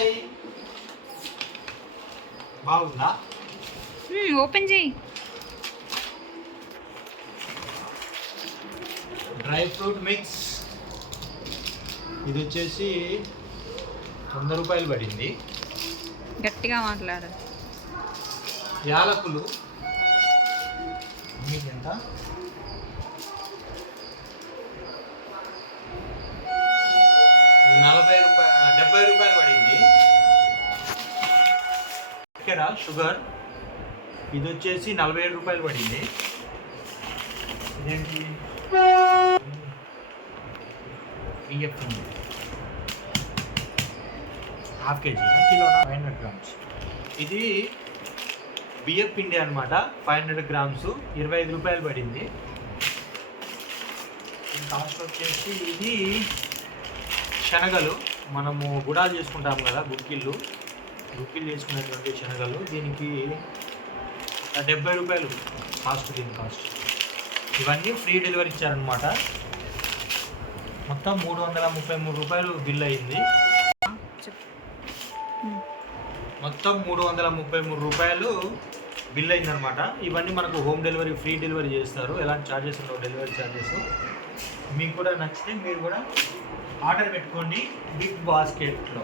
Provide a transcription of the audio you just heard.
Hi, బాగుందా? Open చేయి. Dry fruit mix ఇది వచ్చేసి 100 రూపాయలు పడింది. గట్టిగా మాట్లాడు. యాలకులు మీకు ఎంత? 70 రూపాయలు పడింది. చక్కెర షుగర్ ఇది వచ్చేసి 47 రూపాయలు పడింది. ఇదేంటి? బియ్యం పిండి హాఫ్ కేజీ, కిలోనా 500 గ్రామ్స్. ఇది బియ్యం పిండి అనమాట, 500 గ్రామ్స్ 25 రూపాయలు పడింది. కాస్ట్ వచ్చేసి ఇది శనగలు, మనము గుడాలు చేసుకుంటాము కదా, గుక్కిళ్ళు చేసుకునేటువంటి శనగలు, దీనికి 70 రూపాయలు కాస్ట్. దీని కాస్ట్ ఇవన్నీ ఫ్రీ డెలివరీ ఇచ్చారనమాట. మొత్తం 333 రూపాయలు బిల్ అయింది. మొత్తం 333 రూపాయలు బిల్ అయిందనమాట. ఇవన్నీ మనకు హోమ్ డెలివరీ, ఫ్రీ డెలివరీ చేస్తారు. ఎలాంటి ఛార్జెస్ ఉండవు, డెలివరీ ఛార్జెస్. మీకు కూడా నచ్చితే మీరు కూడా ఆర్డర్ పెట్టుకోండి బిగ్ బాస్కెట్లో.